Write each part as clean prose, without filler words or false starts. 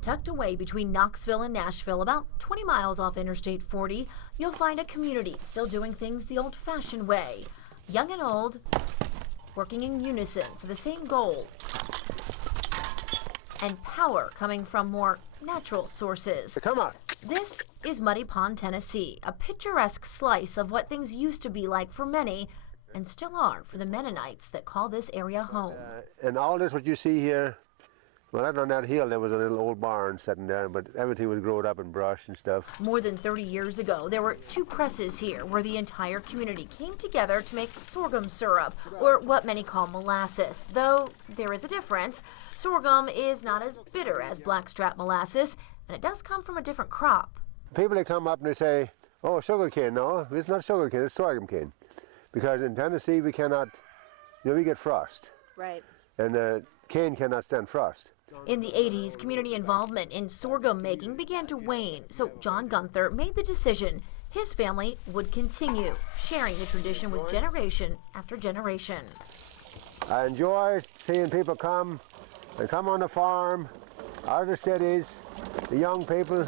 Tucked away between Knoxville and Nashville, about 20 miles off Interstate 40, you'll find a community still doing things the old-fashioned way. Young and old, working in unison for the same goal. And power coming from more natural sources. Come on. This is Muddy Pond, Tennessee, a picturesque slice of what things used to be like for many, and still are for the Mennonites that call this area home. And all this what you see here, well, out on that hill there was a little old barn sitting there, but everything was grown up in brush and stuff. More than 30 years ago, there were 2 presses here where the entire community came together to make sorghum syrup, or what many call molasses, though there is a difference. Sorghum is not as bitter as blackstrap molasses, and it does come from a different crop. People that come up and they say, oh, sugar cane. No, it's not sugar cane, it's sorghum cane. Because in Tennessee we cannot, we get frost. Right. And cane cannot stand frost. In the 80s, community involvement in sorghum making began to wane, so John Gunther made the decision his family would continue sharing the tradition with generation after generation. I enjoy seeing people come on the farm, out of the cities, the young people.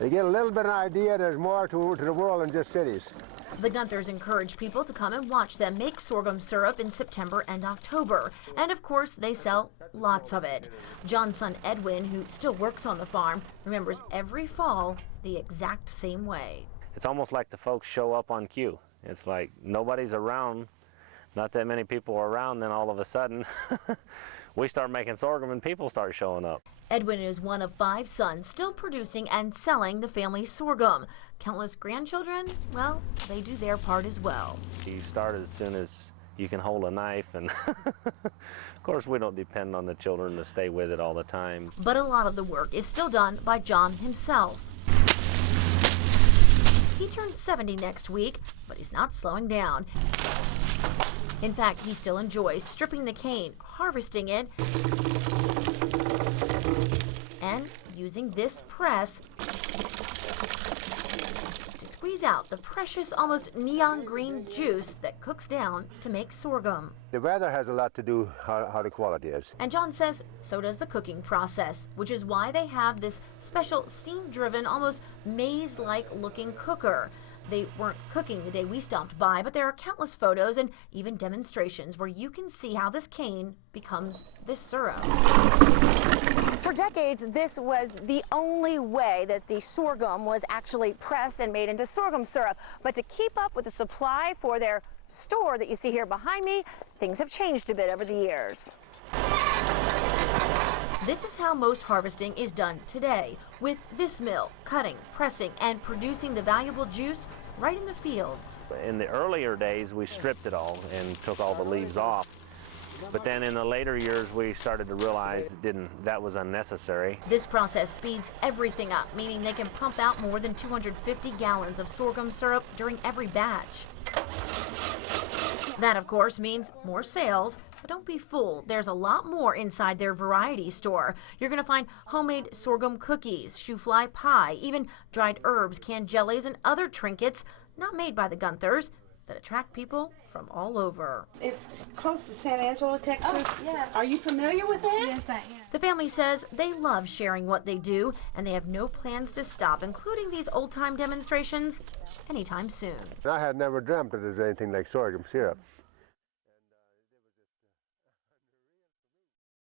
They get a little bit of an idea there's more to the world than just cities. The Gunthers encourage people to come and watch them make sorghum syrup in September and October. And of course, they sell lots of it. John's son Edwin, who still works on the farm, remembers every fall the exact same way. It's almost like the folks show up on cue. It's like nobody's around, not that many people are around, then all of a sudden we start making sorghum and people start showing up. Edwin is one of 5 sons still producing and selling the family's sorghum. Countless grandchildren, well, they do their part as well. You start as soon as you can hold a knife, and of course we don't depend on the children to stay with it all the time. But a lot of the work is still done by John himself. He turns 70 next week, but he's not slowing down. In fact, he still enjoys stripping the cane, harvesting it, and using this press to squeeze out the precious, almost neon green juice that cooks down to make sorghum. The weather has a lot to do how the quality is. And John says so does the cooking process, which is why they have this special steam-driven, almost maze-like looking cooker. They weren't cooking the day we stopped by, but there are countless photos and even demonstrations where you can see how this cane becomes this syrup. For decades, this was the only way that the sorghum was actually pressed and made into sorghum syrup. But to keep up with the supply for their store that you see here behind me, things have changed a bit over the years. This is how most harvesting is done today, with this mill cutting, pressing, and producing the valuable juice right in the fields. In the earlier days, we stripped it all and took all the leaves off. But then in the later years, we started to realize that was unnecessary. This process speeds everything up, meaning they can pump out more than 250 gallons of sorghum syrup during every batch. That, of course, means more sales. But don't be fooled, there's a lot more inside their variety store. You're going to find homemade sorghum cookies, shoe fly pie, even dried herbs, canned jellies, and other trinkets not made by the Gunthers that attract people from all over. It's close to San Angelo, Texas. Oh, yeah. Are you familiar with that? Yes, I am. The family says they love sharing what they do, and they have no plans to stop, including these old-time demonstrations, anytime soon. I had never dreamt that there's anything like sorghum syrup.